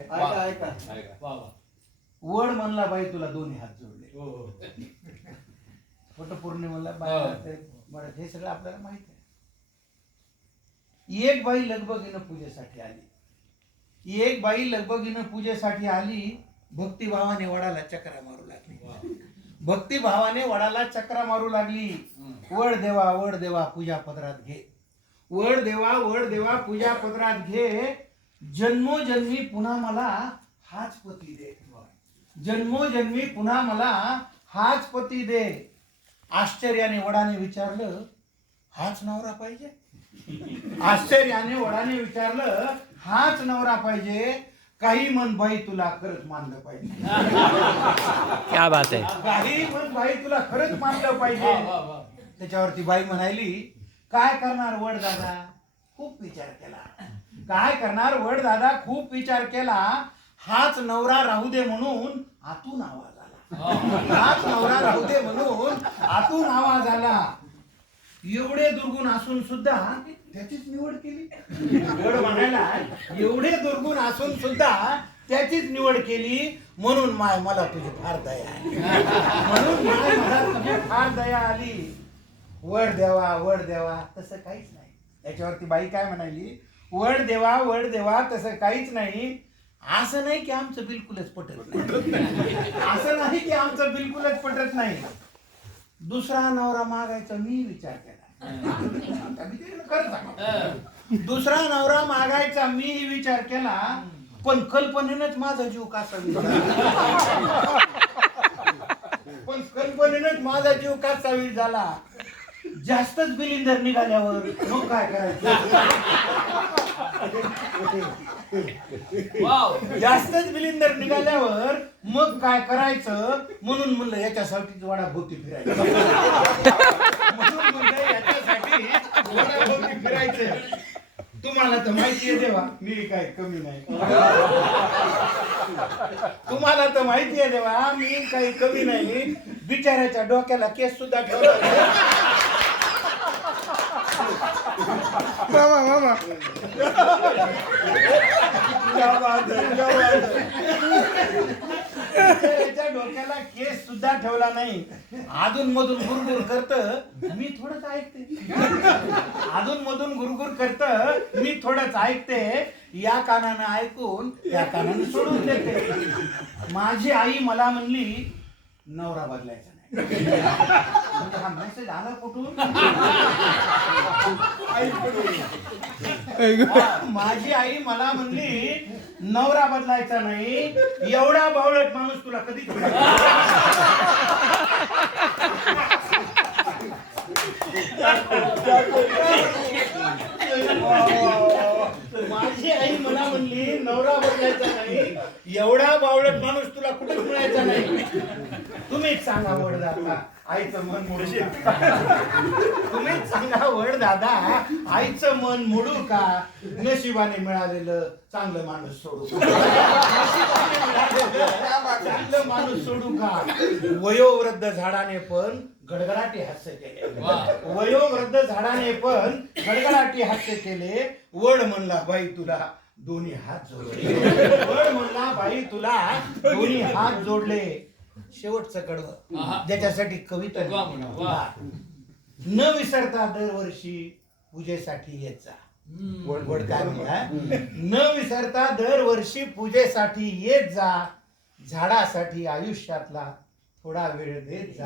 ऐका ऐका वड म्हणला बाई तुला दोन्ही हात जोडले. वटपौर्णिमेला बाई हे सगळं आपल्याला माहित आहे. एक बाई लगबगीनं पूजेसाठी आली. एक बाई लगबगीनं पूजेसाठी आली. भक्तिभावाने वडाला चक्रा मारू लागली. भक्तिभावाने वडाला चक्रा मारू लागली. वड देवा पूजा पदरात घे. वड देवा पूजा पदरात घे. जन्मोजन्मी पुन्हा मला हाच पती दे. जन्मोजन्मी पुन्हा मला हाच पती दे. आश्चर्याने वडाने विचारलं, हाच नवरा पाहिजे? आश्चर्याने वडाने विचारलं, हाच नवरा पाहिजे? काही मन बाई तुला खरंच मानलं पाहिजे. क्या बात आहे. काही मन बाई तुला खरंच मानलं पाहिजे. त्याच्यावरती बाई म्हणाली, काय करणार वड दादा? खूप विचार केला. काय करणार वड दादा? खूप विचार केला. हाच नवरा राहू दे म्हणून आतून आवाज आला. हाच नवरा राहू दे म्हणून आतून आवाज आला. एवढे दुर्गुण असून सुद्धा त्याचीच निवड केली. वड म्हणायला, एवढे दुर्गुण असून सुद्धा त्याचीच निवड केली. म्हणून माय मला तुझी फार दया आली. म्हणून माय मला तुझी फार दया आली. वड देवा तसं काहीच नाही. याच्यावरती बाई काय म्हणाली, वड देवा तसं काहीच नाही. असं नाही की आमचं बिलकुलच पटत नाही. असं नाही की आमचं बिलकुलच पटत नाही. दुसरा नवरा मागायचा मी विचार केला. दुसरा नवरा मागायचा मी विचार केला. पण कल्पनेनंच माझा जीव कासा पण कल्पनेनंच माझा जीव कासावीस झाला. जास्तच बिलिंदर निघाल्यावर मग काय करायचं? जास्तच बिलिंदर निघाल्यावर मग काय करायचं? म्हणून म्हणलं याच्यासाठी वडाभोवती फिरायचं. म्हणून म्हणलं याच्यासाठी वडाभोवती फिरायचं. तुम्हाला तर माहितीये देवा मी काय कमी नाही. तुम्हाला तर माहितीये देवा मी काही कमी नाही. बिचाऱ्याच्या डोक्याला केस सुद्धा ठेवला. मामा डोक्याला केस सुद्धा ठेवला नाही. अधून मधून गुरगुर करत मी थोडंच ऐकते. अधून मधून गुरगुर करत मी थोडंच ऐकते. या कानानं ऐकून या कानानं सोडून देते. माझी आई मला म्हणली, नवरा बदलायचा नाही. हा मेसेज आला कुठून? माझी आई मला म्हणली, नवरा बदलायचा नाही. एवढा बावळट माणूस तुला कधीच माझी आई मला म्हणली, नवरा बदलायचा नाही. एवढा बावळट माणूस तुला कुठेच मिळायचा नाही. तुम्हीच सांगा वड दादा आईचं मन मोडू का? तुम्हीच सांगा वड दादा आईचं मन मोडू का? नशिबाने मिळालेलं चांगलं माणूस सोडू चांगलं माणूस सोडू का? वयोवृद्ध झाडाने पण गडगडाटी हास्य केले. वयोवृद्ध झाडाने पण गडगडाटी हास्य केले. वड म्हणला बाई तुला दोन्ही हात जोडले. वड म्हणला बाई तुला दोन्ही हात जोडले. शेवटचं कडवं ज्याच्यासाठी कविता न विसरता दरवर्षी पूजेसाठी येत जा. वड काय म्हणा, न विसरता दरवर्षी पूजेसाठी येत जा. झाडासाठी आयुष्यातला थोडा वेळ देत जा.